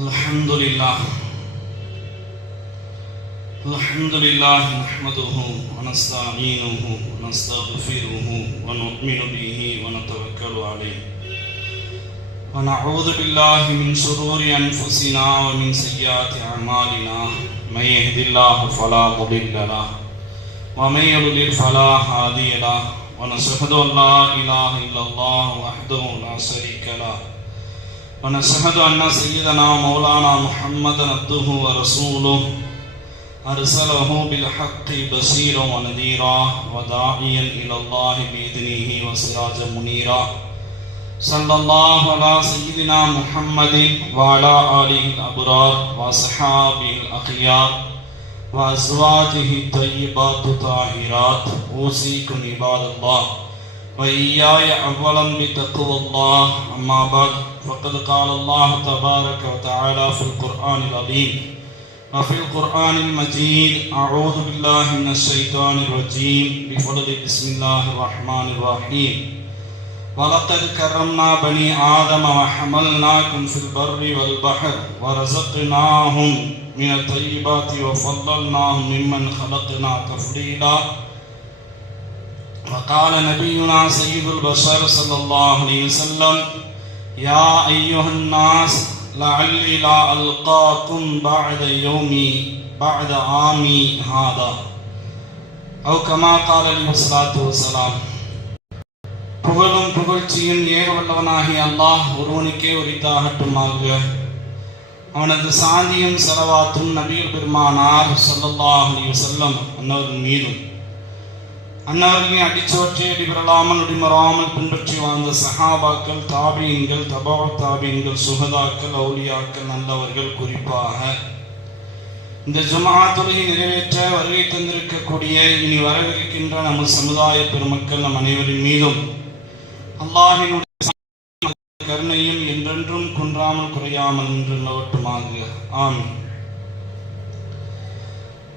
الحمد لله نحمده ونستعينه ونستغفره ونؤمن به ونتوكل عليه ونعوذ بالله من شرور أنفسنا ومن سيئات أعمالنا من يهد الله فلا مضل له ومن يضلل فلا هادي له ونشهد أن لا إله إلا الله وحده لا شريك له ونشهد أن سيدنا مولانا محمدا عبده ورسوله أرسله بالحق بشيرا ونذيرا وداعيا إلى الله بإذنه وسراجا منيرا صلى الله على سيدنا محمد وعلى آله الأبرار وصحابه الأخيار وأزواجه الطيبات الطاهرات أوصيكم عباد الله وإياي أولا بتقوى الله أما بعد فقد قال الله تبارك وتعالى في القرآن العظيم وفي القرآن المجيد أعوذ بالله من الشيطان الرجيم بفضل بسم الله الرحمن الرحيم ولقد كرمنا بني آدم وحملناكم في البر والبحر ورزقناهم من الطيبات وفضلناهم ممن خلقنا تفضيلا وقال نبينا سيد البشر صلى الله عليه وسلم يا أيها الناس لعلي لا ألقاكم بعد يومي بعد عامي هذا أو كما قال عليه الصلاة والسلام. புகழும் புகழ்ச்சியும் ஏகவல்லவனாகிய அல்லாஹ் ஒருவனுக்கே உரித்தாகட்டுமாக. அவனது சாந்தியும் ஸலவாத்தும் நபிகள் பெருமானார் ஸல்லல்லாஹு அலைஹி வஸல்லம் அன்னவரின் மீதும் அன்னவர்களின் அடிச்சோற்றை அடிபெறலாமல் அடிமறாமல் பின்பற்றி வாழ்ந்த சஹாபாக்கள், தாபீன்கள், தபா தாபீன்கள், சுஹதாக்கள், அவுலியாக்கள், நல்லவர்கள், குறிப்பாக இந்த ஜும்ஆ தொழுகை நிறைவேற்ற வருகை தந்திருக்கக்கூடிய இனி வரவிருக்கின்ற நமது சமுதாய பெருமக்கள் நம் அனைவரின் மீதும் அல்லாஹ்வினுடைய கருணையும் என்றென்றும் குன்றாமல் குறையாமல் நின்று நிலவட்டுமாக. ஆமீன்.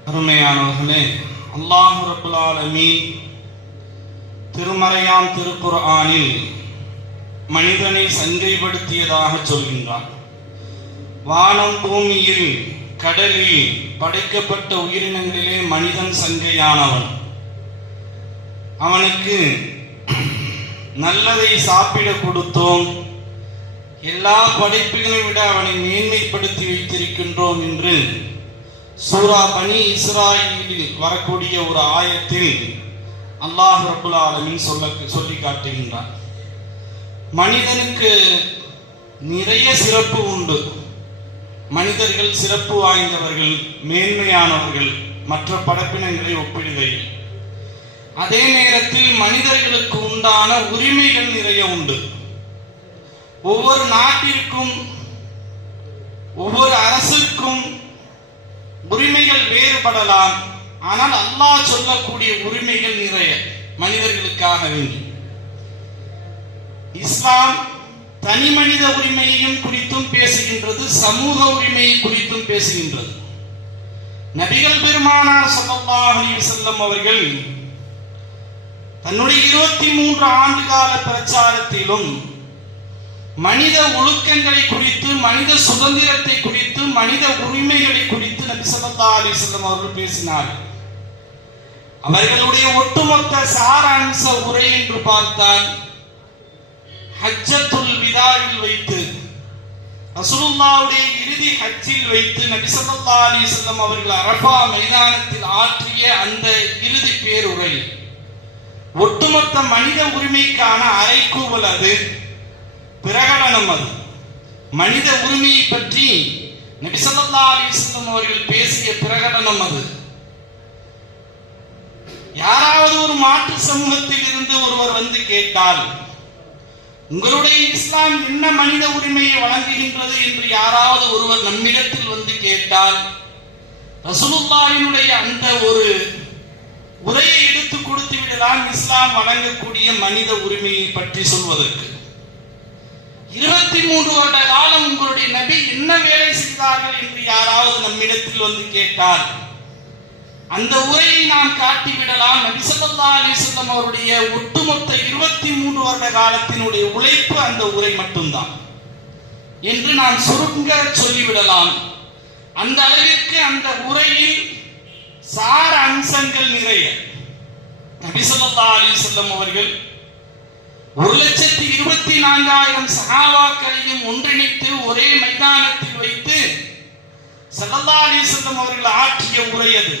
அருமையானவர்களே, அல்லாஹ் ரப்புல் ஆலமீன் திருமறையாம் திருக்குர்ஆனில் மனிதனை சங்கைப்படுத்தியதாக சொல்கின்றான். வானம், பூமியில், கடலில் படைக்கப்பட்ட உயிரினங்களிலே மனிதன் சங்கையானவன். அவனுக்கு நல்லதை சாப்பிட கொடுத்தோம், எல்லா படைப்புகளை விட அவனை மேன்மைப்படுத்தி வைத்திருக்கின்றோம் என்று சூரா பனி இஸ்ராயீலில் வரக்கூடிய ஒரு ஆயத்தில் அல்லாஹ் ரப்புல் ஆலமீன் சொல்லி காட்டுகின்றான். மனிதனுக்கு நிறைய சிறப்பு உண்டு. மனிதர்கள் சிறப்பு வாய்ந்தவர்கள், மேன்மையானவர்கள் மற்ற படைப்பினங்களை ஒப்பிடுகையில். அதே நேரத்தில் மனிதர்களுக்கு உண்டான உரிமைகள் நிறைய உண்டு. ஒவ்வொரு நாட்டிற்கும் ஒவ்வொரு அரசுக்கும் உரிமைகள் வேறுபடலாம். ஆனால் அல்லாஹ் சொல்லக்கூடிய உரிமைகள் நிறைய மனிதர்களுக்காக வேண்டி. இஸ்லாம் தனி மனித உரிமையையும் குறித்தும் பேசுகின்றது, சமூக உரிமையை குறித்தும் பேசுகின்றது. நபிகள் பெருமானார் ஸல்லல்லாஹு அலைஹி வஸல்லம் அவர்கள் தன்னுடைய 23 ஆண்டு கால பிரச்சாரத்திலும் மனித ஒழுக்கங்களை குறித்து, மனித சுதந்திரத்தை குறித்து, மனித உரிமைகளை குறித்து நபி ஸல்லல்லாஹு அலைஹி வஸல்லம் அவர்கள் பேசினார்கள். அவர்களுடைய ஒட்டுமொத்த சாராம்ச உரை என்று பார்த்தால் ஹஜ்ஜத்துல் விதாவில் வைத்து, ரசூலுல்லாஹ்வுடைய இறுதி ஹஜ்ஜில் வைத்து நபி ஸல்லல்லாஹு அலைஹி வஸல்லம் அவர்கள் அரஃபா மைதானத்தில் ஆற்றிய அந்த இறுதி பேருரை ஒட்டுமொத்த மனித உரிமைக்கான அறைகூவல், அது பிரகடனம். அது மனித உரிமையை பற்றி நபி ஸல்லல்லாஹு அலைஹி வஸல்லம் அவர்கள் பேசிய பிரகடனம். அது யாராவது ஒரு மாற்று சமூகத்தில் இருந்து ஒருவர் வந்து கேட்டால், உங்களுடைய இஸ்லாம் என்ன மனித உரிமையை வழங்குகின்றது என்று யாராவது ஒருவர் நம்மிடத்தில் வந்து கேட்டால், ரசூலுல்லாஹினுடைய அந்த ஒரு உரையை எடுத்து கொடுத்து விடலாம் இஸ்லாம் வழங்கக்கூடிய மனித உரிமையை பற்றி சொல்வதற்கு. 23 வருட காலம் உங்களுடைய நபி என்ன வேலை செய்தார்கள் என்று யாராவது நம்மிடத்தில் வந்து கேட்டால், அந்த உரையை நாம் காட்டிவிடலாம். நபி ஸல்லல்லாஹு அலைஹி வஸல்லம் அவருடைய ஒட்டுமொத்த 23 வருட காலத்தினுடைய உழைப்பு அந்த உரை மட்டும்தான். என்று நான் சுருங்க சொல்லிவிடலாம். அந்த அளவிற்கு அந்த உரையில் சார அம்சங்கள் நிறைய. நபி ஸல்லல்லாஹு அலைஹி வஸல்லம் அவர்கள் 1,24,000 சஹாபாக்களையும் ஒன்றிணைத்து ஒரே மைதானத்தில் வைத்து ஸல்லல்லாஹு அலைஹி வஸல்லம் அவர்கள் ஆற்றிய உரை அது.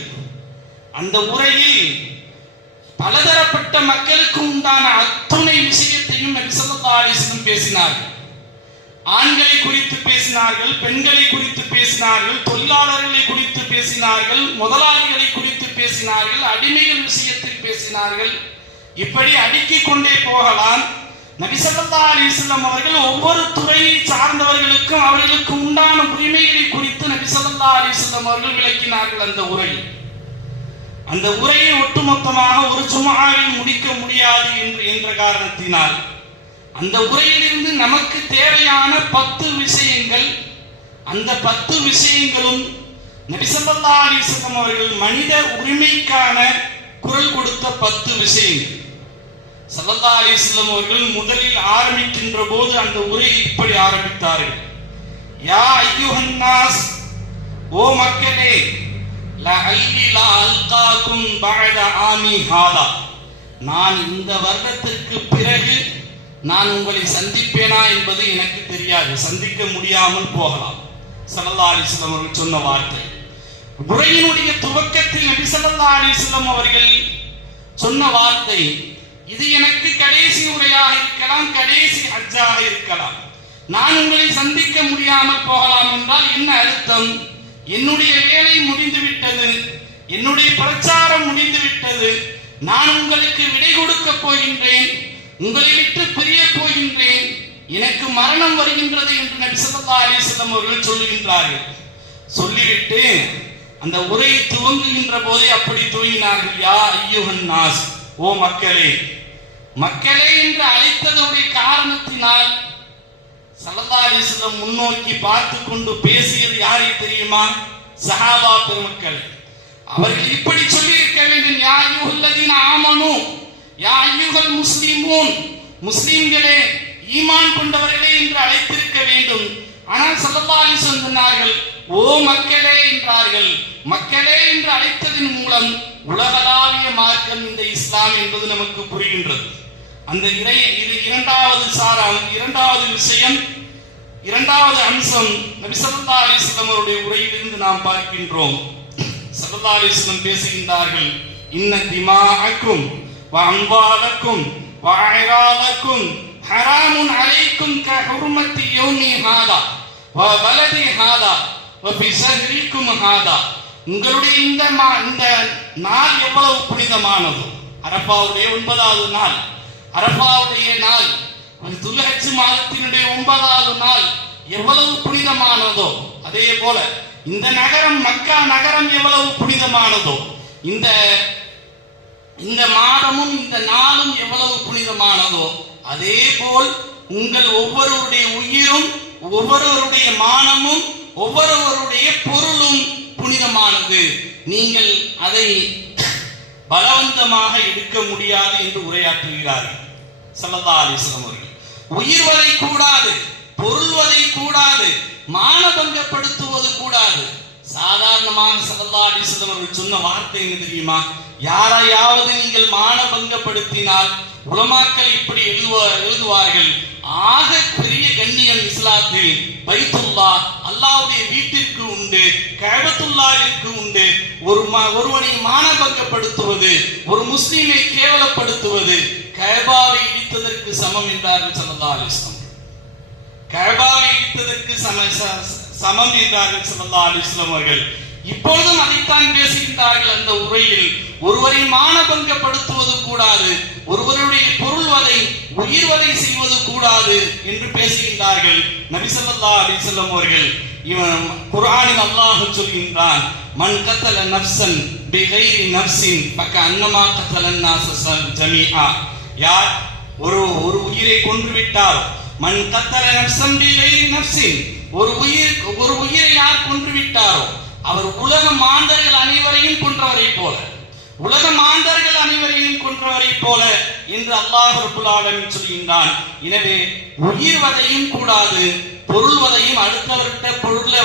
அந்த உரையில் பலதரப்பட்ட மக்களுக்கு உண்டான அத்துணை விஷயத்தையும் நபி ஸல்லல்லாஹு அலைஹி வஸல்லம் பேசினார்கள். ஆண்களை குறித்து பேசினார்கள், பெண்களை குறித்து பேசினார்கள், தொழிலாளர்களை குறித்து பேசினார்கள், முதலாளிகளை குறித்து பேசினார்கள், அடிமைகள் விஷயத்தில் பேசினார்கள். இப்படி அடுக்கிக் கொண்டே போகலாம். நபி ஸல்லல்லாஹு அலைஹி வஸல்லம் அவர்கள் ஒவ்வொரு துறையை சார்ந்தவர்களுக்கும் அவர்களுக்கு உண்டான உரிமைகளை குறித்து நபி ஸல்லல்லாஹு அலைஹி வஸல்லம் அவர்கள் விளக்கினார்கள். அந்த உரையை ஒட்டுமொத்தமாக ஒரு ஜும்ஆவில் முடிக்க முடியாது என்ற காரணத்தினால் அந்த உரையிலிருந்து நமக்கு தேவையான 10 விஷயங்கள், அந்த 10 விஷயங்களும் நபி ஸல்லல்லாஹு அலைஹி வஸல்லம் அவர்கள் மனித உரிமைக்கான குரல் கொடுத்த 10 விஷயங்கள். ஸல்லல்லாஹு அலைஹி வஸல்லம் அவர்கள் முதலில் ஆரம்பிக்கின்ற போது அந்த உரையை இப்படி ஆரம்பித்தார்கள். யா அய்யுஹன் நாஸ், ஓ மக்களே, லஅல்லி லா அல்காகும் பஅத ஆமி ஹாதா, நான் இந்த வருடத்திற்கு பிறகு நான் உங்களை சந்திப்பேனா என்பது எனக்கு தெரியாது, சந்திக்க முடியாமல் போகலாம். ஸல்லல்லாஹு அலைஹி வஸல்லம் அவர்கள் சொன்ன வார்த்தை. உரையினுடைய துவக்கத்தில் நபி ஸல்லல்லாஹு அலைஹி வஸல்லம் அவர்கள் சொன்ன வார்த்தை, இது எனக்கு கடைசி உரையாக இருக்கலாம், கடைசி ஹஜ்ஜாக இருக்கலாம், நான் உங்களை சந்திக்க முடியாமல் போகலாம் என்றால் என்ன அர்த்தம்? என்னுடைய வேலை முடிந்து விட்டது, என்னுடைய பிரச்சாரம் முடிந்து விட்டது, நான் உங்களுக்கு விடை கொடுக்க போகின்றேன், உங்களை விட்டு பிரிய போகின்றேன், எனக்கு மரணம் வருகின்றது என்று நபி ஸல்லல்லாஹு அலைஹி வஸல்லம் அவர்கள் சொல்லுகின்றார்கள். சொல்லிவிட்டு அந்த உரை துவங்குகின்ற போதே அப்படி துவங்கினார்கள். யா அய்யுஹன் நாஸ், ஓ மக்களே. மக்களே என்று அழைத்ததுடைய காரணத்தினால் ஸல்லல்லாஹு அலைஹி வஸல்லம் முன்னோக்கி பார்த்து கொண்டு பேசியது யாரை தெரியுமா? சஹாபா பெருமக்கள். அவர்கள் இப்படி சொல்லி இருக்க வேண்டும், யா அய்யுஹல்லதீன ஆமனு, யா அய்யுஹல் முஸ்லிமூன், முஸ்லிம்களே, ஈமான் கொண்டவர்களே என்று அழைத்திருக்க வேண்டும். ஆனால் ஸல்லல்லாஹு அலைஹி வஸல்லம் சொன்னார்கள், ஓ மக்களே என்றார்கள். மக்களே என்று அழைத்ததன் மூலம் உலகளாவிய மார்க்கம் இந்த இஸ்லாம் என்பது நமக்கு புரிகின்றது. அந்த இரண்டாவது விஷயம், இரண்டாவது அம்சம் நபி ஸல்லல்லாஹு அலைஹி வஸல்லம் அவருடைய உரையிலிருந்து நாம் பார்க்கின்றோம். ஸல்லல்லாஹு அலைஹி வஸல்லம் பேசுகின்றார்கள், இன்ன திமாஅக்கும் வ அம்வாலக்கும் வ அராலக்கும் ஹராமுன் அலைக்கும் கஹுர்மத்தி யௌமி ஹாதா வ பலதி ஹாதா வ ஃபி ஷஹரிக்கும் ஹாதா. உங்களுடைய இந்த நாள் எவ்வளவு புனிதமானதோ, அரஃபாவுடைய 9வது நாள், அரஃபாவுடைய நாள், துல்ஹஜ் மாதத்தினுடைய 9வது நாள் எவ்வளவு புனிதமானதோ, அதே போல இந்த நகரம் மக்கா நகரம் எவ்வளவு புனிதமானதோ, இந்த மாதமும் இந்த நாளும் எவ்வளவு புனிதமானதோ, அதே போல் உங்கள் ஒவ்வொருவருடைய உயிரும் ஒவ்வொருவருடைய மானமும் ஒவ்வொருவருடைய பொருளும் புனிதமானது, நீங்கள் அதை பலவந்தமாக எடுக்க முடியாது என்று உரையாற்றுகிறார்கள் ஸல்லல்லாஹு அலைஹி வஸல்லம் அவர்கள். உயிர்வதை கூடாது, பொருள்வதை கூடாது, மானபங்கப்படுத்துவது கூடாது. சாதாரணமாக ஸல்லல்லாஹு அலைஹி வஸல்லம் அவர்கள் சொன்ன வார்த்தை என்ன தெரியுமா? யாரையாவது நீங்கள் மானபங்கப்படுத்தினால் உலமாக்கள் இப்படி எழுதுவார்கள், ஆக பெரிய கண்ணியம் இஸ்லாத்தில் பைத்துல்லாஹ், அல்லாஹ்வுடைய வீட்டிற்கு உண்டு, கஅபத்துல்லாஹ்விற்கு உண்டு. ஒருவனை மானபங்கப்படுத்துவது, ஒரு முஸ்லிமை கேவலப்படுத்துவது கஅபாவை இடித்ததற்கு சமம் என்றார்கள் ஸல்லல்லாஹு அலைஹி வஸல்லம். கஅபாவை இடித்ததற்கு சமம் என்றார்கள் ஸல்லல்லாஹு அலைஹி வஸல்லம் அவர்கள். இப்பொழுதும் அதைத்தான் பேசுகின்றார்கள் அந்த உரையில். ஒருவரை மானபங்கப்படுத்துவது கூடாது, ஒருவருடைய பொருள்வதை உயிர்வதை செய்வது கூடாது என்று பேசுகின்றார்கள் நபி ஸல்லல்லாஹு அலைஹி வஸல்லம் அவர்கள். குர்ஆனில் அல்லாஹ் சொல்கின்றான், மன் கத்தல நஃப்ஸன் பிகைரி நஃப்ஸின் ஃபகஅன்னமா கத்தலன் நாஸ ஜமீஆ. யார் ஒரு உயிரை கொன்றுவிட்டார், மன் கத்தல நஃப்ஸன் பிகைரி நஃப்ஸின், ஒரு உயிரை யார் கொன்றுவிட்டாரோ அவர் உலக மாந்தர்கள் அனைவரையும் கொன்றவரை போல. உலக மாந்தர்கள் அனைவரையும் கொன்றவரை போல என்று அல்லாஹ் ரப்பல் ஆலமீன் சொல்கின்றான். எனவே உயிர் வதையும் கூடாது, பொருள் வதையும், அடுத்தவர்கிட்ட பொருளை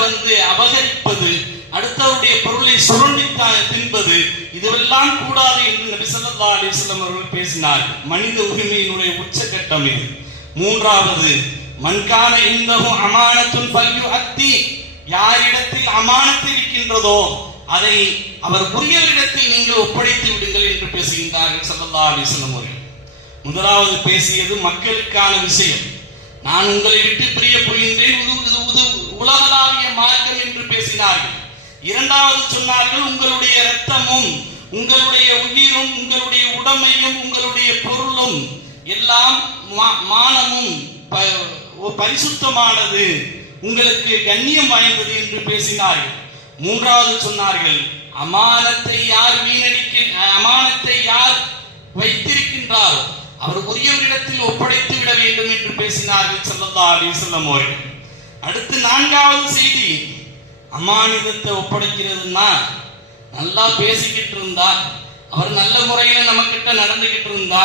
அபகரிப்பது, அடுத்தவருடைய பொருளை சுரண்டி தின்பது, இதுவெல்லாம் கூடாது என்று நபி ஸல்லல்லாஹு அலைஹி வஸல்லம் அவர்கள் பேசினார். மனித உரிமையினுடைய உச்சகட்டம் இது. மூன்றாவது, மன்கான இந்தஹு அமானத்துன் ஃபல்யுஅத்தி, யாரிடத்தில் அமானத்து இருக்கின்றதோ அதை அவர் உரியவரிடத்தில் நீங்கள் ஒப்படைத்து விடுங்கள் என்று பேசுகின்றார்கள் ஸல்லல்லாஹு அலைஹி வஸல்லம் அவர்கள். முதலாவது பேசியது மக்களுக்கான விஷயம். நான் உங்களை விட்டு பிரிய போகின்றேன், உலகளாவிய மார்க்கம் என்று பேசினார்கள். இரண்டாவது சொன்னார்கள், உங்களுடைய இரத்தமும் உங்களுடைய உயிரும் உங்களுடைய உடைமையும் உங்களுடைய பொருளும் எல்லாம் மானமும் பரிசுத்தமானது, உங்களுக்கு கண்ணியம் வாய்ந்தது என்று பேசினார்கள். மூன்றாவது சொன்னார்கள், அமானத்தை யார் அமானத்தை யார் வைத்திருக்கின்றாரோ அவர் உரியவரிடத்தில் ஒப்படைத்து விட வேண்டும் என்று பேசினார்கள் ஸல்லல்லாஹு அலைஹி வஸல்லம் அவர்கள். அடுத்து நான்காவது செய்தி, அமானிதத்தை ஒப்படைக்கிறதுனா நல்லா பேசிக்கிட்டு இருந்தா, அவர் நல்ல முறையில நம்ம கிட்ட நடந்துகிட்டு இருந்தா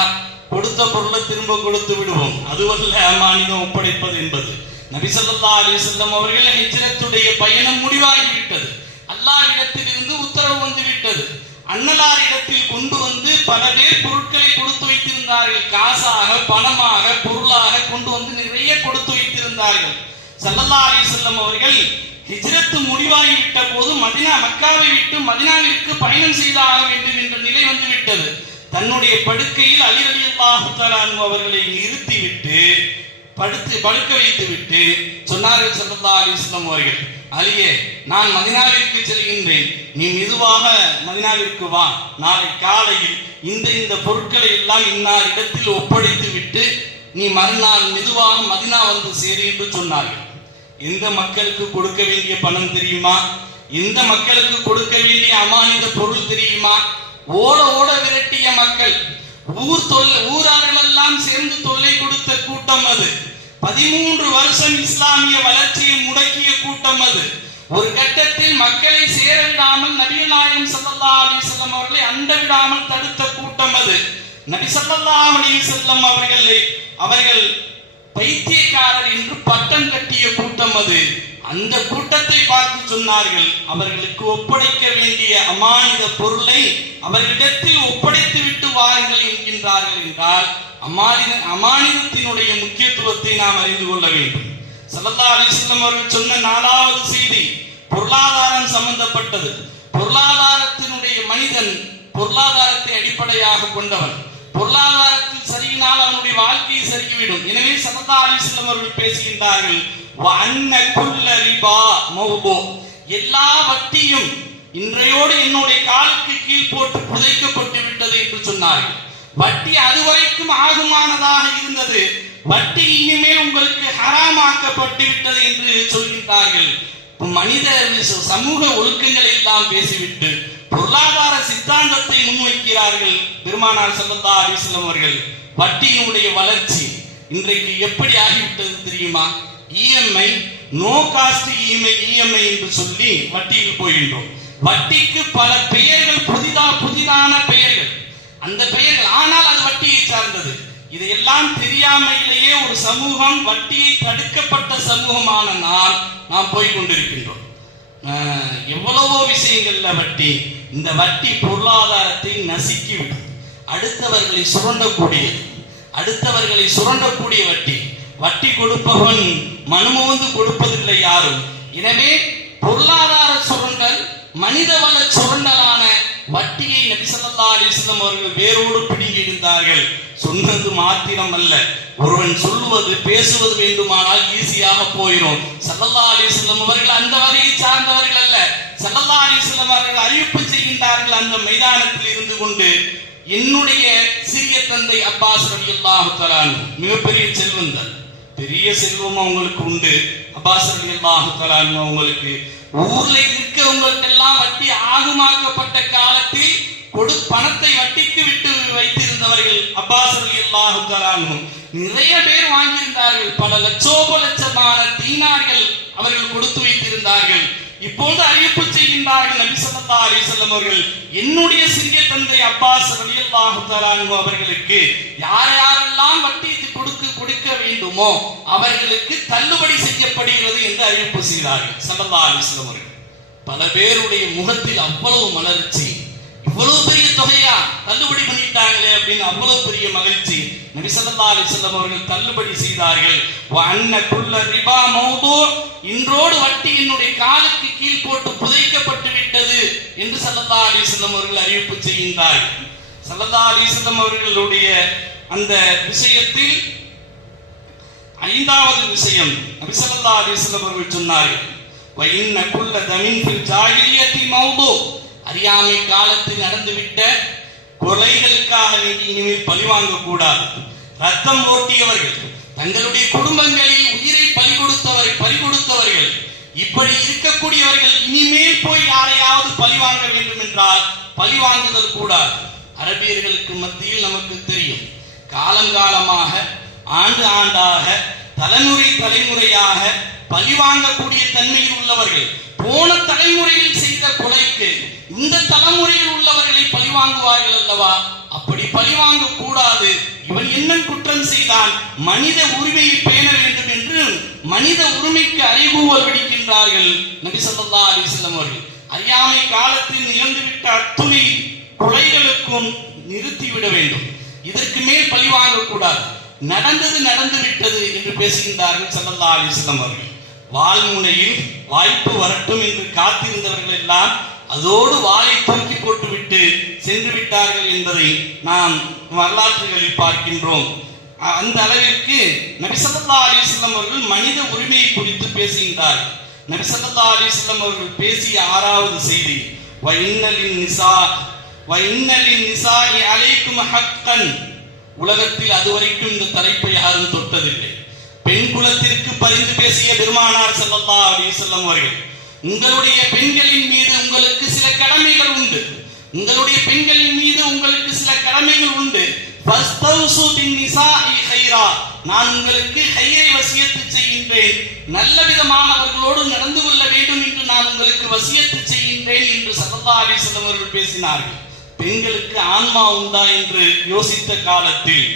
கொடுத்த பொருளை திரும்ப கொடுத்து விடுவோம், அதுவல்ல அமானிதம் ஒப்படைப்பது என்பது. நபி ஸல்லல்லாஹு அலைஹி வஸல்லம் அவர்கள் ஹிஜ்ரத்துடைய பயணம் முடிவாகிவிட்டது. அல்லாஹ் இடத்தில் இருந்து உத்தரவு வந்து விட்டது. அன்னலார் இடத்தில் கொண்டு வந்து பல பேர் பொருட்களை கொடுத்து வைத்திருந்தார்கள், காசாக பணமாக பொருளாக கொண்டு வந்து நிறைய கொடுத்து வைத்திருந்தார்கள். ஸல்லல்லாஹு அலைஹி வஸல்லம் அவர்கள் ஹிஜ்ரத்து முடிவாகிவிட்ட போது மக்காவை விட்டு மதீனாவிற்கு பயணம் செய்தாக வேண்டும் என்ற நிலை வந்துவிட்டது. தன்னுடைய படுக்கையில் அலி ரலியல்லாஹு தஆலா அன்ஹு அவர்களை நிறுத்திவிட்டு படுக்க வைத்து விட்டு சொன்னார்கள் ஸல்லல்லாஹு அலைஹி வஸல்லம் அவர்கள், அலியே, நான் மதீனாவிற்கு செல்கின்றேன், நீ மெதுவாக மதீனாவிற்கு வா, நாளை காலையில் இந்த பொருட்களை எல்லாம் இன்னார் இடத்தில் ஒப்படைத்து விட்டு நீ மறுநாள் மெதுவாக மதீனா வந்து சேரு என்று சொன்னார்கள். எந்த மக்களுக்கு கொடுக்க வேண்டிய பணம் தெரியுமா? எந்த மக்களுக்கு கொடுக்க வேண்டிய அமானித பொருள் தெரியுமா? ஓட ஓட விரட்டிய மக்கள், ஊரார்கள் எல்லாம் சேர்ந்து தொல்லை கொடுத்த கூட்டம் அது. 13 வருஷம் இஸ்லாமிய வளர்ச்சியை முடக்கிய கூட்டம் அது. ஒரு கட்டத்தில் மக்களை சேர விடாமல் நபிகள் நாயகம் ஸல்லல்லாஹு அலைஹி வஸல்லம் அவர்களை அண்ட விடாமல் தடுத்த கூட்டம் அது. நபி ஸல்லல்லாஹு அலைஹி வஸல்லம் அவர்கள் பைத்தியக்காரர் என்று பட்டம் கட்டிய கூட்டம் அது. அந்த கூட்டத்தை பார்த்து சொன்னார்கள், அவர்களுக்கு ஒப்படைக்க வேண்டிய அமானித பொருளை அவர்களிடத்தில் ஒப்படைத்து விட்டு வாருங்கள் என்கின்றார்கள். என்றால் அமானிதத்தினுடைய முக்கியத்துவத்தை நாம் அறிந்து கொள்ள வேண்டும். ஸல்லல்லாஹு அலைஹி வஸல்லம் அவர்கள் சொன்ன 4வது செய்தி பொருளாதாரம் சம்பந்தப்பட்டது. பொருளாதாரத்தினுடைய மனிதன் பொருளாதாரத்தை அடிப்படையாக கொண்டவன். பொருளாதாரத்தில் சரியினால் அவனுடைய வாழ்க்கையை சரிவிடும். எனவே ஸல்லல்லாஹு அலைஹி வஸல்லம் அவர்கள் பேசுகின்றார்கள், எல்லா வட்டியும் இன்றையோடு என்னுடைய காலுக்கு கீழ் போட்டு புதைக்கப்பட்டு விட்டது என்று சொன்னார்கள். வட்டி அதுவரைக்கும் ஆகுமானதாக இருந்தது, வட்டி இனிமேல் உங்களுக்கு ஹராமாக்கப்பட்டு விட்டது என்று சொல்கின்றார்கள். மனித சமூக ஒழுக்கங்களை எல்லாம் பேசிவிட்டு பொருளாதார சித்தாந்தத்தை முன்வைக்கிறார்கள் பெருமானார் ஸல்லல்லாஹு அலைஹி வஸல்லம் அவர்கள். வட்டியினுடைய வளர்ச்சி இன்றைக்கு எப்படி ஆகிவிட்டது தெரியுமா? இஎம்ஐ, நோ காஸ்ட் இஎம்ஐ என்று சொல்லி வட்டியில் போகின்றோம். வட்டிக்கு பல பெயர்கள், புதிதான பெயர்கள், அந்த பெயர்கள், ஆனால் அது வட்டியை சார்ந்தது. இதையெல்லாம் தெரியாமையிலேயே ஒரு சமூகம், வட்டியை தடுக்கப்பட்ட சமூகமான நாம் போய்கொண்டிருக்கின்றோம். எவ்வளவோ விஷயங்கள்ல வட்டி, இந்த வட்டி பொருளாதாரத்தை நசுக்கிவிடும். அடுத்தவர்களை சுரண்டக்கூடிய வட்டி. வட்டி கொடுப்பவன் மனமுவந்து கொடுப்பதில்லை யாரும். எனவே பொருளாதார சுரண்டல், மனிதவள சுரண்டலான வட்டியை நபி ஸல்லல்லாஹு அலைஹி வஸல்லம் அவர்கள் வேரோடு பிடுங்கி இருந்தார்கள். சொன்னது மாத்திரம் அல்ல, ஒருவன் சொல்லுவது பேசுவது வேண்டுமானால் ஈஸியாக போயிடும். ஸல்லல்லாஹு அலைஹி வஸல்லம் அவர்கள் அந்த வகையை சார்ந்தவர்கள் அல்ல. ஸல்லல்லாஹு அலைஹி வஸல்லம் அவர்கள் அறிவிப்பு செய்கின்றார்கள் அந்த மைதானத்தில் இருந்து கொண்டு, என்னுடைய சிறிய தந்தை அப்பாஸ் ரலியல்லாஹு தஆலா மிகப்பெரிய செல்வந்தர், பெரிய செல்வம் அவங்களுக்கு உண்டு. அப்பாஸ் ரலியல்லாஹு தஆலா அவங்களுக்கு ஊர்ல இருக்கவங்களுக்கு எல்லாம் வட்டி ஆகுமாக்கப்பட்ட காலத்தில் பணத்தை வட்டிக்கு விட்டு வைத்திருந்தவர்கள் அப்பாஸ் ரலியல்லாஹு தஆலா நிறைய பேர் வாங்கியிருந்தார்கள். பல லட்சமான தீனார்கள் அவர்கள் கொடுத்து வைத்திருந்தார்கள். இப்போது அறிவிப்பு செய்கின்றார்கள் நபி ஸல்லல்லாஹு அலைஹி வஸல்லம் அவர்கள், என்னுடைய சிறிய தந்தை அப்பாஸ் ரலியல்லாஹு தஆலா அன்ஹு அவர்களுக்கு யாரெல்லாம் வட்டி கொடுக்க வேண்டுமோ அவர்களுக்கு தள்ளுபடி செய்யப்படுகிறது என்று அறிவிப்பு செய்தார்கள் ஸல்லல்லாஹு அலைஹி வஸல்லம் அவர்கள். பல பேருடைய முகத்தில் அவ்வளவு மலர்ச்சி, இவ்வளவு பெரிய தொகையா தள்ளுபடி பண்ணிட்டாங்களே அப்படின்னு அவ்வளவு பெரிய மகிழ்ச்சி. நபி ஸல்லல்லாஹு அலைஹி வஸல்லம் அவர்கள் தள்ளுபடி செய்தார்கள். வ அன்ன குல்ல ரிபா மௌது, இன்றோடு வட்டி என்னுடைய காலுக்கு கீழ் போட்டு புதைக்கப்பட்டு விட்டது என்று ஸல்லல்லாஹு அலைஹி வஸல்லம் அவர்கள் அறிவிப்பு செய்கின்றார்கள். ஸல்லல்லாஹு அலைஹி வஸல்லம் அவர்களுடைய அந்த விஷயத்தில் 5வது விஷயம் நபி ஸல்லல்லாஹு அலைஹி வஸல்லம் அவர்கள் சொன்னார்கள், வ இன்ன குல்ல தமின் ஃபில் ஜாஹிலியத்தி மௌது, அறியாமை காலத்தில் நடந்துவிட்ட கொலைகளுக்காக வேண்டி இனிமேல் பழி வாங்க கூடாது. ரத்தம் ஓட்டியவர்கள், தங்களுடைய குடும்பங்களில் உயிரை பறி கொடுத்தவர்கள், இப்படி இருக்கக்கூடியவர்கள் இனிமேல் போய் யாரையாவது பழி வாங்க வேண்டும் என்றால் பழி வாங்குதல் கூடாது. அரபியர்களுக்கு மத்தியில் நமக்கு தெரியும், காலங்காலமாக ஆண்டாக தலைமுறையாக பழி வாங்கக்கூடிய தன்மையில் உள்ளவர்கள் போன தலைமுறையில் செய்த கொலைக்கு இந்த தலைமுறையில் உள்ளவர்களை பழி வாங்குவார்கள் அல்லவா? அப்படி பழி வாங்க கூடாது. இவன் என்ன குற்றம் செய்தான், மனித உரிமையை பேண வேண்டும் என்று மனித உரிமைக்கு அறிகூவல் விடுக்கின்றார்கள் நபி ஸல்லல்லாஹு அலைஹி வஸல்லம் அவர்கள். அறியாமை காலத்தில் நிகழ்ந்துவிட்ட அத்துணை கொலைகளுக்கும் நிறுத்திவிட வேண்டும், இதற்கு மேல் பழி வாங்கக்கூடாது, நடந்து விட்டது என்று பேசுகின்றார்கள் ஸல்லல்லாஹு அலைஹி வஸல்லம் அவர்கள். வாழ்முனையில் வாய்ப்பு வரட்டும் என்று காத்திருந்தவர்கள் எல்லாம் அதோடு வாளை தூக்கி போட்டுவிட்டு சென்று விட்டார்கள் என்பதை நாம் வரலாற்றுகளில் பார்க்கின்றோம். அந்த அளவிற்கு நபி ஸல்லல்லாஹு அலைஹி வஸல்லம் அவர்கள் மனித உரிமையை குறித்து பேசுகின்றார்கள். நபி ஸல்லல்லாஹு அலைஹி வஸல்லம் அவர்கள் பேசிய 6வது செய்தி, வ இன்னலின் நிசாஇ அலைக்கும் ஹக்கன். உலகத்தில் அதுவரைக்கும் இந்த தலைப்பை யாரும் தொட்டதில்லை. பெண் குலத்திற்கு பரிந்து பேசிய பெருமானார் ஸல்லல்லாஹு அலைஹி வஸல்லம் அவர்கள், உங்களுடைய பெண்களின் மீது உங்களுக்கு சில கடமைகள் உண்டு, உங்களுடைய பெண்களின் மீது உங்களுக்கு சில கடமைகள் உண்டு. ஃபஸ்தௌசு பின் நிசாஇ கைரா, நான் உங்களுக்கு கைரை வசியத்து செய்கின்றேன், நல்ல விதமாக அவர்களோடு நடந்து கொள்ள வேண்டும் என்று நான் உங்களுக்கு வசியத்து செய்கின்றேன் என்று ஸல்லல்லாஹு அலைஹி வஸல்லம் அவர்கள் பேசினார்கள். பெண்களுக்கு ஆன்மா உண்டா என்று யோசித்த காலத்தில்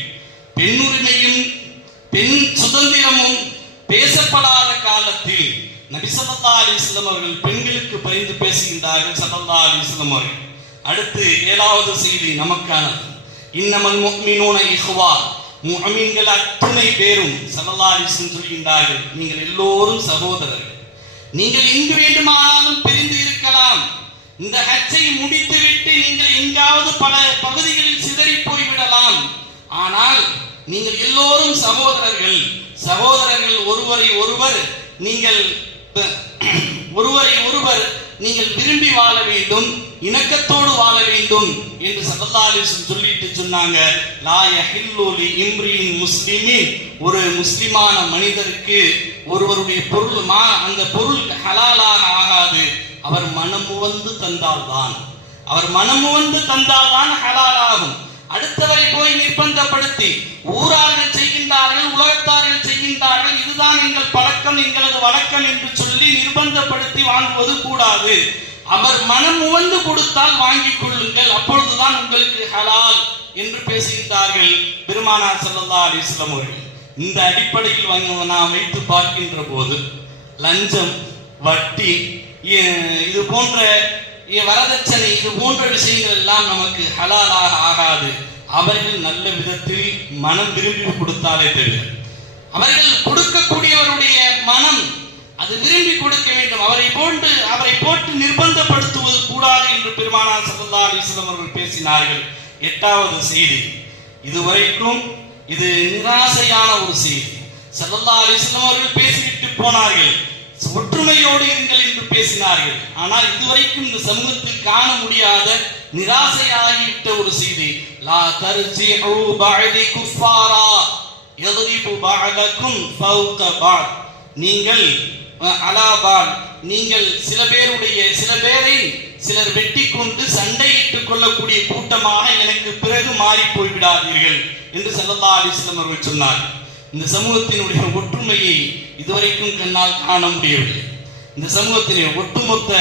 பெண் உரிமையும் பெண் சுதந்திரமும் பேசப்படாத காலத்தில் நபி ஸல்லல்லாஹு அலைஹி வஸல்லம் அவர்கள் பெண்களுக்கு பரிந்து பேசுகின்றார்கள் ஸல்லல்லாஹு அலைஹி வஸல்லம் அவர்கள். அடுத்து 7வது செய்தி நமக்கானது, இன்னமல் முஃமினூன இஹ்வா, முஃமின்கள் அத்துணை பேரும் ஸல்லல்லாஹு அலைஹி வஸல்லம் சொல்கின்றார்கள், நீங்கள் எல்லோரும் சகோதரர்கள், நீங்கள் எங்கு வேண்டுமானாலும் பிரிந்து இருக்கலாம், இந்த ஹஜ்ஜை முடித்துவிட்டு நீங்கள் எங்காவது பல பகுதிகளில் சிதறி போய்விடலாம், ஆனால் நீங்கள் எல்லோரும் சகோதரர்கள், ஒருவரை ஒருவர் நீங்கள் விரும்பி வாழ வேண்டும், இணக்கத்தோடு வாழ வேண்டும் என்று ஸல்லல்லாஹு அலைஹி வஸல்லம் சொல்லிட்டு சொன்னாங்க, லா யஹில்லு லி இம்ரின் முஸ்லிமின், ஒரு முஸ்லிமான மனிதருக்கு ஒருவருடைய பொருள் அந்த பொருள் ஹலாலாக ஆகாது, அவர் மனமுவந்து தந்தால்தான் ஹலாலாகும். அடுத்தவரை போய் நிர்பந்தப்படுத்தி ஊரார்கள் செய்கின்றார்கள், உலகத்தார்கள் செய்கின்றார்கள், இதுதான் எங்கள் பழக்கம், எங்களது வழக்கம் என்று சொல்லி நிர்பந்தப்படுத்தி வாங்குவது கூடாது. அவர் மனம் உவந்து கொடுத்தால் வாங்கிக் கொள்ளுங்கள், அப்பொழுதுதான் உங்களுக்கு ஹலால் என்று பேசுகின்றார்கள் பெருமானார் ஸல்லல்லாஹு அலைஹி வஸல்லம் அவர்கள். இந்த அடிப்படையில் நாம் வைத்து பார்க்கின்ற போது லஞ்சம், வட்டி, இது போன்ற வரதட்சணை, இது போன்ற விஷயங்கள் எல்லாம் நமக்கு ஹலாலாக ஆகாது. அவர்கள் நல்ல விதத்தில் மனம் விரும்பி கொடுத்தாலே தவிர, அவர்கள் கொடுக்கக்கூடியவருடைய மனம் அது விரும்பி கொடுக்க வேண்டும், அவரை போட்டு நிர்பந்தப்படுத்துவது கூடாது என்று பெருமானார் ஸல்லல்லாஹு அலைஹி வஸல்லம் அவர்கள் பேசினார்கள். 8வது செய்தி, இதுவரைக்கும் இது நிராசையான ஒரு செய்தி. ஸல்லல்லாஹு அலைஹி வஸல்லம் அவர்கள் பேசிவிட்டு போனார்கள், ஒற்றுமையோடு இருங்கள் என்று பேசினார்கள். ஆனால் இதுவரைக்கும் இந்த சமூகத்தில் காண முடியாத நிராசையாகிவிட்ட ஒரு செய்தி, லா தர்ஜிஉ பஅதி குஃபாரா யضربு பஅதகும் ஃபௌக பஅத், நீங்கள் அலாபால், நீங்கள் சில பேரை சிலர் வெட்டி கொண்டு சண்டையிட்டுக் கொள்ளக்கூடிய கூட்டமாக எனக்கு பிறகு மாறி போய்விடாதீர்கள் என்று ஸல்லல்லாஹு அலைஹி வஸல்லம் அவர்கள் சொன்னார். இந்த சமூகத்தினுடைய ஒற்றுமையை இதுவரைக்கும் கண்ணால் காண முடியவில்லை. இந்த சமூகத்திலே ஒட்டுமொத்த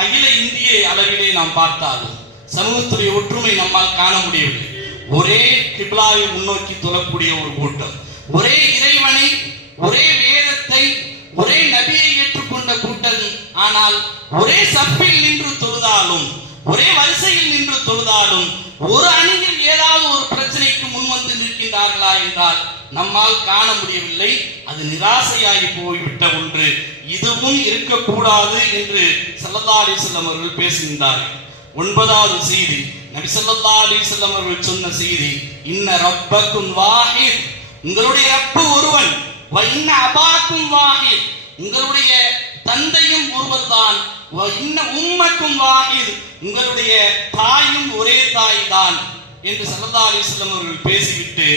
அகில இந்திய அளவிலே நாம் பார்த்தாலும் சமூகத்துடைய ஒற்றுமை நம்மால் காண முடியவில்லை. ஒரே கிப்லாவை முன்னோக்கி தொழக்கூடிய ஒரு கூட்டம், ஒரே இறைவனை, ஒரே வேதத்தை, ஒரே நபியை ஏற்றுக்கொண்ட கூட்டம். ஆனால் ஒரே சப்பில் நின்று தொழுதாலும், ஒரே வரிசையில் நின்று தொழுதாலும் ஒரு அணியில் ஏதாவது ஒரு பிரச்சனைக்கு முன் வந்து நிற்கின்றார்களா என்றால் நம்மால் காண முடியவில்லை. அது நிராசையாகி போய்விட்ட ஒன்று. இதுவும் இருக்கக்கூடாது என்று ஸல்லல்லாஹு அலைஹி வஸல்லம் அவர்கள் பேசுகின்றார்கள். 9வது செய்தி, நபி ஸல்லல்லாஹு அலைஹி வஸல்லம் அவர்கள் சொன்ன செய்தி, இன்ன ரப்பக்கும் வாஹித், உங்களுடைய ரப்பு ஒருவன், வ இன்ன அபாக்கும் வாஹித், உங்களுடைய தந்தையும் ஒருவர்தான், வ இன்ன உம்மக்கும் வாஹித், உங்களுடைய தாயும் ஒரே தாய் தான் என்று ஸல்லல்லாஹு அலைஹி வஸல்லம் அவர்கள் பேசிவிட்டு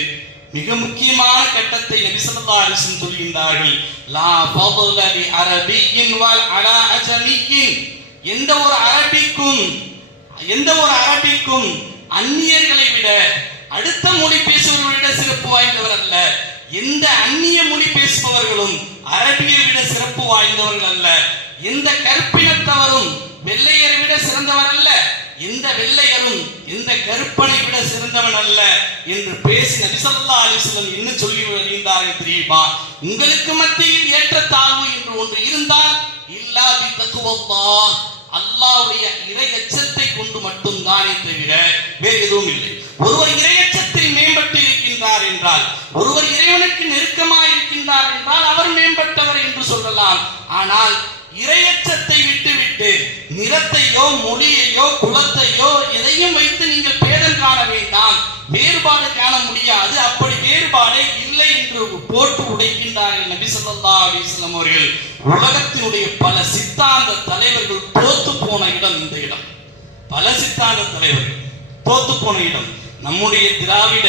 மிக முக்கியமான கட்டத்தை நபி ஸல்லல்லாஹு அலைஹி வஸல்லம் சொல்கின்றார்கள். லா ஃபضل لعربي وعلى أجمي, எந்த ஒரு அரபிக்கும் அந்நியர்களை விட, அடுத்த மொழி பேசுபவர்களை விட சிறப்பு வாய்ந்தவர் அல்ல. எந்த அந்நிய மொழி பேசுபவர்களும் அரபியை விட சிறப்பு வாய்ந்தவர்கள் அல்ல. எந்த கற்பினத்தவரும் வெள்ளையரை விட சிறந்தவர் அல்ல. எந்த வெள்ளையரும் எந்த கருப்பனை விட சிறந்தவன் அல்ல என்று பேசி நபி ஸல்லல்லாஹு அலைஹி வஸல்லம் என்ன சொல்லி வருகின்றார்கள் தெரியுமா? உங்களுக்கு மத்தியில் ஏற்றத்தாழ்வு என்று ஒன்று இருந்தால் இல்லா பி தக்வல்லாஹ், அல்லாஹ்வுடைய இறை அச்சத்தை கொண்டு மட்டும் தானே தவிர வேறு எதுவும் இல்லை. ஒருவர் இறை அச்சத்தில் மேம்பட்டு இருக்கின்றார் என்றால், ஒருவர் இறைவனுக்கு நெருக்கமாக இருக்கின்றார் என்றால் அவர் மேம்பட்டவர் என்று சொல்லலாம். ஆனால் இறையச்சத்தை விட்டுவிட்டு நிறத்தையோ மொழியையோ குலத்தையோ எதையும் வைத்து நீங்கள் பேதம் காண வேண்டாம், வேறுபாடு காண முடியாது. அப்படி வேறுபாடே இல்லை என்று போட்டு உடைக்கின்றார்கள் நபி ஸல்லல்லாஹு அலைஹி வஸல்லம் அவர்கள். உலகத்தினுடைய பல சித்தாந்த தலைவர்கள் தோத்து போன இடம் இந்த இடம். பல சித்தாந்த தலைவர்கள் தோத்து போன இடம். நம்முடைய திராவிட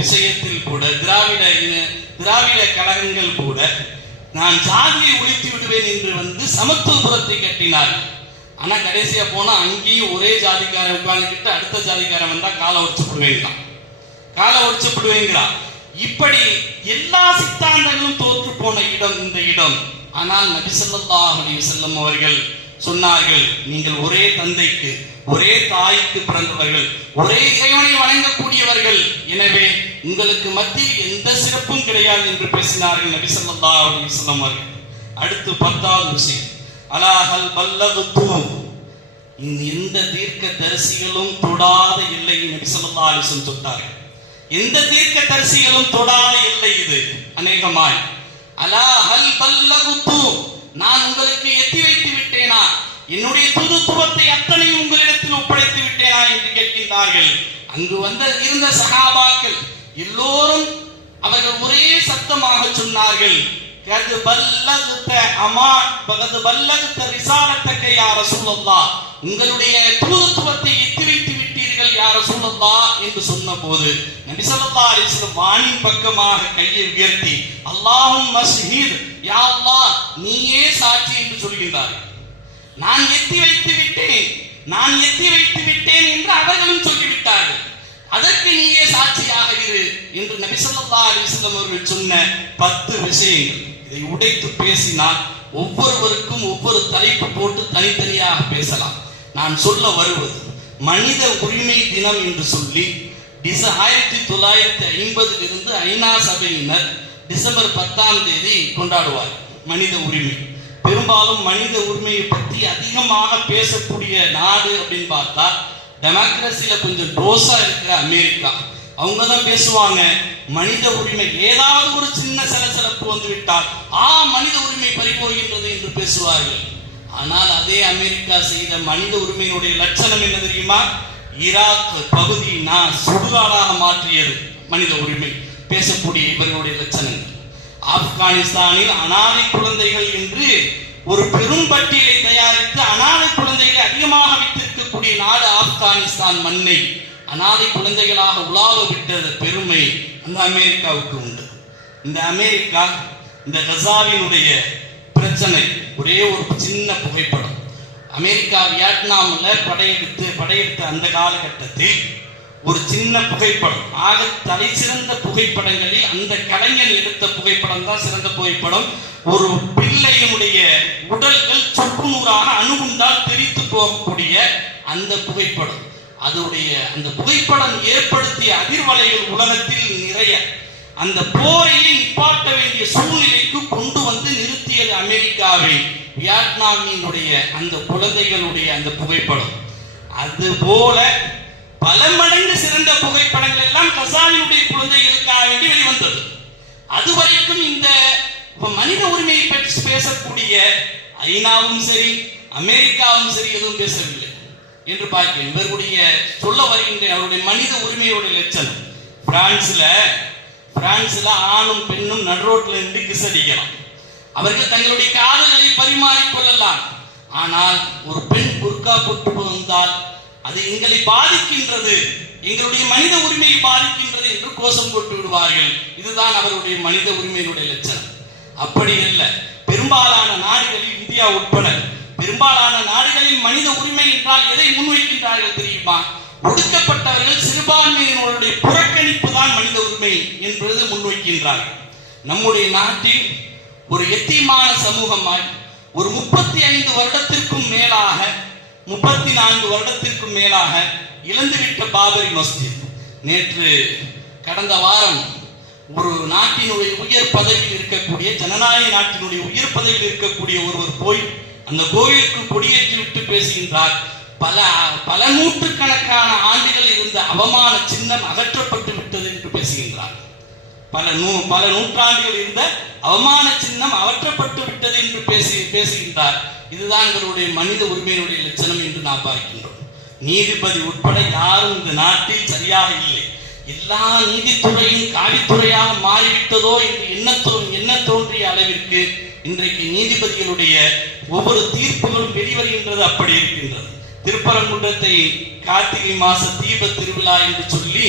விஷயத்தில் கூட, திராவிட கழகங்கள் கூட நான் ஜாதியை ஒழித்து விடுவேன் என்று வந்து சமத்துவபுரத்தை கட்டினார்கள். ஆனா கடைசியா போனா அங்கேயும் ஒரே ஜாதிக்காரன் உட்கார்ந்துக்கிட்டு அடுத்த ஜாதிக்காரன் வந்தா காலை ஒடிச்சுப்படுவேங்கிறான். இப்படி எல்லா சித்தாந்தங்களும் தோற்று போன இடம் இந்த இடம். ஆனால் நபி ஸல்லல்லாஹு அலைஹி வஸல்லம் அவர்கள் சொன்னார்கள், நீங்கள் ஒரே தந்தைக்கு ஒரே தாய்க்கு பிறந்தவர்கள், ஒரே இறைவனை வணங்கக்கூடியவர்கள், எனவே உங்களுக்கு மத்தியில் எந்த சிறப்பும் கிடையாது என்று பேசினார்கள் நபி ஸல்லல்லாஹு அலைஹி வஸல்லம் அவர்கள். அடுத்து 10வது விஷயம், அலாஹல் பல்லகுது, எந்த தீர்க்க தரிசிகளும் தொடாத எல்லை நபி ஸல்லல்லாஹு அலைஹி வஸல்லம் தொட்டார்கள். எந்த தீர்க்க தரிசிகளும் தொடாத எல்லை இது அநேகமாய். அலாஹல் பல்லகுது, நான் உங்களுக்கு எத்தி வைத்து விட்டேனா, என்னுடைய தூதுத்துவத்தை அத்தனை உங்களிடத்தில் ஒப்படைத்து விட்டேனா என்று கேட்கின்றார்கள். அங்கு இருந்த சஹாபாக்கள் எல்லோரும் அவர்கள் ஒரே சத்தமாக சொன்னார்கள், உங்களுடைய தூதுத்துவத்தை எத்தி வைத்து விட்டீர்கள் யா ரசூலல்லாஹ் என்று சொன்ன போது நபி ஸல்லல்லாஹு அலைஹி வஸல்லம் வானின் பக்கமாக கையை உயர்த்தி அல்லாஹும்ம ஷஹீத், யா அல்லாஹ் நீயே சாட்சி என்று சொல்கின்றார்கள். நான் எத்தி வைத்து விட்டேன் என்று அவர்களும் சொல்லிவிட்டார்கள். அதற்கு நீயே சாட்சியாக இரு என்று நபி ஸல்லல்லாஹு அலைஹி வஸல்லம் அவர்கள் சொன்ன 10 விஷயங்கள். இதை உடைத்து பேசினால் ஒவ்வொருவருக்கும் ஒவ்வொரு தலைப்பு போட்டு தனித்தனியாக பேசலாம். நான் சொல்ல வருவது மனித உரிமை தினம் என்று சொல்லி 1950 இருந்து ஐநா சபையினர் டிசம்பர் 10ஆம் தேதி கொண்டாடுவார் மனித உரிமை. பெரும்பாலும் மனித உரிமையை பற்றி அதிகமாக பேசக்கூடிய நாடு அப்படின்னு பார்த்தா டெமோக்ரஸில கொஞ்சம் டோஸா இருக்கிற அமெரிக்கா. அவங்க தான் பேசுவாங்க மனித உரிமை, ஏதாவது ஒரு சின்ன சலசலப்பு வந்து விட்டால் மனித உரிமை பறிபோகின்றது என்று பேசுவார்கள். ஆனால் அதே அமெரிக்கா செய்த மனித உரிமையினுடைய லட்சணம் என்ன தெரியுமா? ஈராக் பகுதி சுடுகாடாக மாற்றியது மனித உரிமை பேசக்கூடிய இவர்களுடைய லட்சணங்கள். ஆப்கானிஸ்தானில் அனாதை குழந்தைகள் என்று ஒரு பெரும் பட்டியலை தயாரித்து அனாதை குழந்தைகளை அதிகமாக வைத்திருக்கக்கூடிய நாடு ஆப்கானிஸ்தான். மண்ணை அனாதை குழந்தைகளாக உலாவ விட்ட பெருமை அந்த அமெரிக்காவுக்கு உண்டு. இந்த அமெரிக்கா, இந்த கசாவினுடைய பிரச்சனை ஒரே ஒரு சின்ன புகைப்படம். அமெரிக்கா வியட்நாம்ல படையெடுத்த அந்த காலகட்டத்தில் ஒரு சின்ன புகைப்படம், ஆக தலை சிறந்த புகைப்படங்களில் அந்த கலைஞர் எடுத்த புகைப்படம் தான் சிறந்த புகைப்படம். ஒரு பிள்ளை குழந்தைகளுடைய உடல்கள் சொப்பு நூறாக அணுகுண்டால் தெரித்து போகக்கூடிய அந்த புகைப்படம், அதனுடைய அந்த புகைப்படம் ஏற்படுத்திய அதிர்வலைகள் உலகத்தில் நிறைய. அந்த போரையை நிப்பாட்ட வேண்டிய சூழ்நிலைக்கு கொண்டு வந்து நிறுத்தியது அமெரிக்காவை, வியட்நாமினுடைய அந்த குழந்தைகளுடைய அந்த புகைப்படம். அதுபோல பல மடங்கு சிறந்த புகைப்படங்கள் எல்லாம் கசாலியுடைய குழந்தைகளுக்காக வேண்டி வெளிவந்தது. அதுவரைக்கும் இந்த மனித உரிமையை பற்றி பேசக்கூடிய ஐநாவும் சரி அமெரிக்காவும் சரி எதுவும் பேசவில்லை என்று பார்க்கிறேன். இவர்களுடைய சொல்ல வருகின்ற அவருடைய மனித உரிமையோட லட்சணம். பிரான்ஸ்ல ஆணும் பெண்ணும் நடுரோட்டில் இருந்து கிசடிக்கலாம். அவர்கள் தங்களுடைய காதல்களை பரிமாறிக்கொள்ளலாம். ஆனால் ஒரு பெண் புர்கா போட்டு வந்தால் அது எங்களை பாதிக்கின்றது, எங்களுடைய மனித உரிமையை பாதிக்கின்றது என்று கோஷம் போட்டு விடுவார்கள். இதுதான் அவருடைய மனித உரிமையினுடைய லட்சணம். அப்படி அல்ல. பெரும்பாலான நாடுகளில், இந்தியா உட்பட பெரும்பாலான நாடுகளில் மனித உரிமை என்றால் எதை முன்வைக்கின்றார்கள் தெரியுமா? ஒடுக்கப்பட்டவர்கள் சிறுபான்மையினருடைய புறக்கணிப்பு தான் மனித உரிமை என்பது முன்வைக்கின்றார்கள். நம்முடைய நாட்டில் ஒரு எத்தீமான சமூகமாய் ஒரு 35 வருடத்திற்கும் மேலாக 34 வருடத்திற்கும் மேலாக இழந்துவிட்ட பாபரி மஸ்ஜித் நேற்று கடந்த வாரம் ஒரு நாட்டினுடைய உயர் பதவியில் இருக்கக்கூடிய, ஜனநாயக நாட்டினுடைய உயர் பதவியில் இருக்கக்கூடிய ஒருவர் போய் அந்த கோயிலுக்கு கொடியேற்றி விட்டு பேசுகின்றார். பல நூற்றுக்கணக்கான ஆண்டுகள் இருந்த அவமான சின்னம் அகற்றப்பட்டு விட்டது என்று பேசுகின்றார். பல நூற்றாண்டுகள் இருந்த அவமான சின்னம் அகற்றப்பட்டு விட்டது என்று பேசுகின்றார். இதுதான் இவருடைய மனித உரிமையினுடைய லட்சணம் என்று நாம் பார்க்கின்றோம். நீதிபதி உட்பட யாரும் இந்த நாட்டில் சரியாக இல்லை. எல்லா நீதித்துறையும் காவித்துறையாக மாறிவிட்டதோ என்று எண்ண தோன்றிய அளவிற்கு இன்றைக்கு நீதிபதிகளுடைய ஒவ்வொரு தீர்ப்புகளும் வெளிவருகின்றது. அப்படி இருக்கின்றது. திருப்பரங்குன்றத்தை கார்த்திகை மாச தீப திருவிழா என்று சொல்லி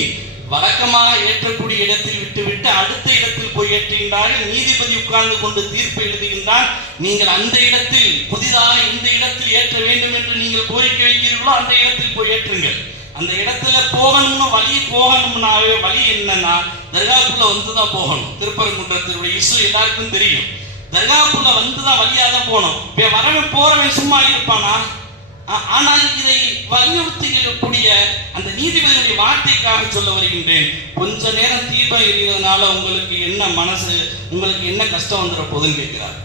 வழக்கமாக ஏற்றக்கூடிய இடத்தில் விட்டுவிட்டு அடுத்த இடத்தில் போய் ஏற்றுகின்றார்கள். நீதிபதி உட்கார்ந்து கொண்டு தீர்ப்பு எழுதுகின்றார். நீங்கள் அந்த இடத்தில் புதிதாக இந்த இடத்தில் ஏற்ற வேண்டும் என்று நீங்கள் கோரிக்கை வைக்கிறீர்களோ அந்த இடத்தில் போய் ஏற்றுங்கள். அந்த இடத்துல போகணும்னாவே வழி என்னன்னா தர்காக்குள்ள வந்துதான் போகணும். திருப்பரங்குன்றத்தினுடைய இஷ்யூ எல்லாருக்கும் தெரியும். தர்காக்குள்ள வந்துதான் வழியாதான் போகணும். வரவன் போறவன் சும்மா இருப்பானா? ஆனால் இதை வலியுறுத்தக்கூடிய அந்த நீதிபதியுடைய வார்த்தைக்காக சொல்ல வருகின்றேன். கொஞ்ச நேரம் தீபம் எரியறதுனால உங்களுக்கு என்ன மனசு, உங்களுக்கு என்ன கஷ்டம் வந்துட போகுதுன்னு கேட்கிறார்.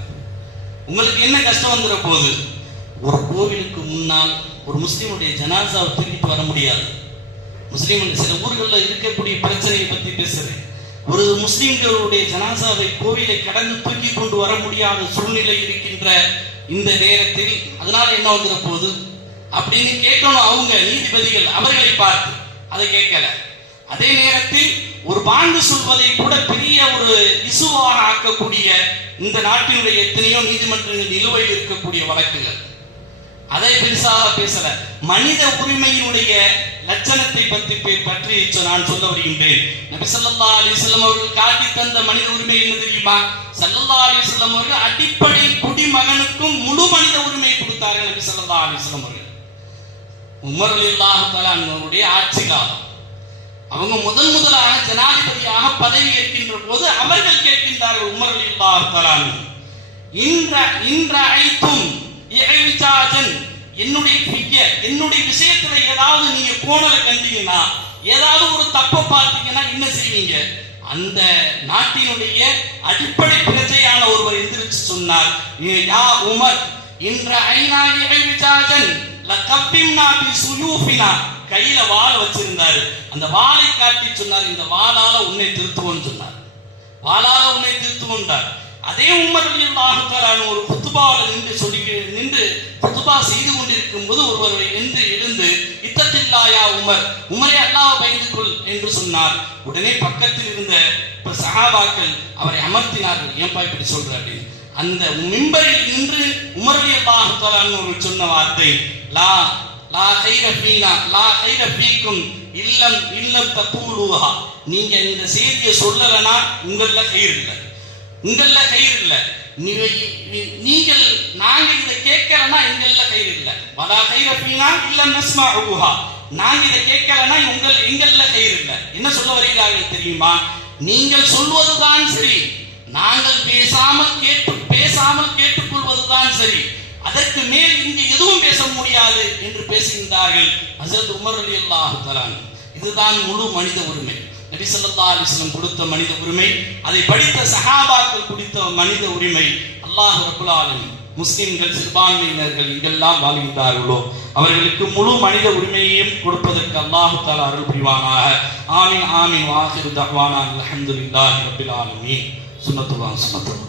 உங்களுக்கு என்ன கஷ்டம் வந்துட போகுது? ஒரு கோவிலுக்கு முன்னால் ஒரு முஸ்லீமுடைய ஜனாசாவை தூக்கிட்டு வர முடியாது. முஸ்லீம் சில ஊர்களில் இருக்கக்கூடிய பிரச்சனையை பத்தி பேசுறேன். ஒரு முஸ்லீம்களுடைய ஜனாசாவை கோவிலை கடந்து தூக்கி கொண்டு வர முடியாத சூழ்நிலை இருக்கின்ற இந்த நேரத்தில் அதனால என்ன வந்துட போகுது அப்படின்னு கேட்கணும் அவங்க நீதிபதிகள். அவர்களை பார்த்து அதை கேட்கல. அதே நேரத்தில் ஒரு பாங்கு சொல்வதை கூட பெரிய ஒரு இசுவாக ஆக்கக்கூடிய இந்த நாட்டினுடைய எத்தனையோ நீதிமன்றங்கள் நிலுவையில் இருக்கக்கூடிய வழக்குகள், அதை பெருசாக பேசல. மனித உரிமையினுடைய லட்சணத்தை பற்றி நான் சொல்ல வருகின்றேன். நபி ஸல்லல்லாஹு அலைஹி வஸல்லம் அவர்கள் காட்டி தந்த மனித உரிமை என்ன தெரியுமா? ஸல்லல்லாஹு அலைஹி வஸல்லம் அவர்கள் அடிப்படை குடிமகனுக்கும் முழு மனித உரிமை கொடுத்தார்கள். நபி ஸல்லல்லாஹு அலைஹி வஸல்லம் அவர்கள் உமர் ரலியல்லாஹு தஆலா அவருடைய ஆட்சி காலம், அவங்க முதலாக ஜனாதிபதியாக பதவி ஏற்கின்ற போது அவர்கள் கேட்கின்றார்கள் உமர் ரலியல்லாஹு தஆலா, இன்றைக்கும் என்னுடைய விஷயத்துல ஏதாவது நீங்க கோணலை கண்டீங்கன்னா, ஏதாவது ஒரு தப்ப பார்த்தீங்கன்னா என்ன செய்வீங்க? அந்த நாட்டினுடைய அடிப்படை பிரஜையான ஒருவர் எந்திரிச்சு சொன்னார், யா உமர் இன்ற ஐநாயி ஐவிஜாஜன் லகப்பிம்னா பி சுயூஃபினா, கையில வாள் வச்சிருந்தாரு. அந்த வாளை காட்டி சொன்னார், இந்த வாளால உன்னை திருத்துவோன்னு சொன்னார். வாளால உன்னை திருத்துவோன்றார். அதே உமர் ரலியல்லாஹு தஆலா ஒரு குத்பாவில் நின்று குத்பா செய்து கொண்டிருக்கும் போது ஒருவர் எழுந்து இத்தத்தில்லாயா உமர், உமரை அல்லாஹ்வை பயந்து கொள் என்று சொன்னார். உடனே பக்கத்தில் இருந்த சஹாபாக்கள் அவரை அமர்த்தினார்கள். ஏன்பா இப்படி சொல்ற அப்படின்னு. அந்த மிம்பரில் நின்று உமர் ரலியல்லாஹு தஆலா சொன்ன வார்த்தை, லா லா கைர ஃபீனா லா கைர ஃபீக்கும் இல்லம் தக்கூலுஹா, நீங்க இந்த செய்தியை சொல்லலனா உங்கள கயிறு இல்லை, உங்கள கயிறு இல்லை. நீங்கள் நாங்க இதை கேட்கலன்னா எங்கள கயிறு இல்லை. வலா கைர ஃபீனா இல்லம் நஸ்மஉஹா, நாங்க இதை கேட்கலன்னா எங்கள கயிறு இல்லை. என்ன சொல்ல வருகிறார்கள் தெரியுமா? நீங்கள் சொல்வதுதான் சரி, நாங்கள் பேசாமல் கேட்டுக்கொள்வதுதான் சொல்வதுதான் சரி, அதற்கு மேல் இங்கு எதுவும் பேச முடியாது என்று பேசுகின்றார்கள் ஹஜ்ரத் உமர் ரலியல்லாஹு தஆலா. இதுதான் முழு மனித உரிமை. நபி ஸல்லல்லாஹு அலைஹி வஸல்லம் கொடுத்த மனித உரிமை, அதை படித்த சஹாபாக்கள் கொடுத்த மனித உரிமை. அல்லாஹ் ரப்பல் ஆலமீன் முஸ்லிம்கள் சிறுபான்மையினர்கள் எங்கெல்லாம் வாழ்கின்றார்களோ அவர்களுக்கு முழு மனித உரிமையையும் கொடுப்பதற்கு அல்லாஹ் தஆலா அருள் புரிவானாக. ஆமீன் ஆமீன். வாஹிரு தஅவானா அல்ஹம்துலில்லாஹி ரப்பில் ஆலமீன். சுன்னத்துல்லாஹ் சுன்னத்துல்லாஹ்.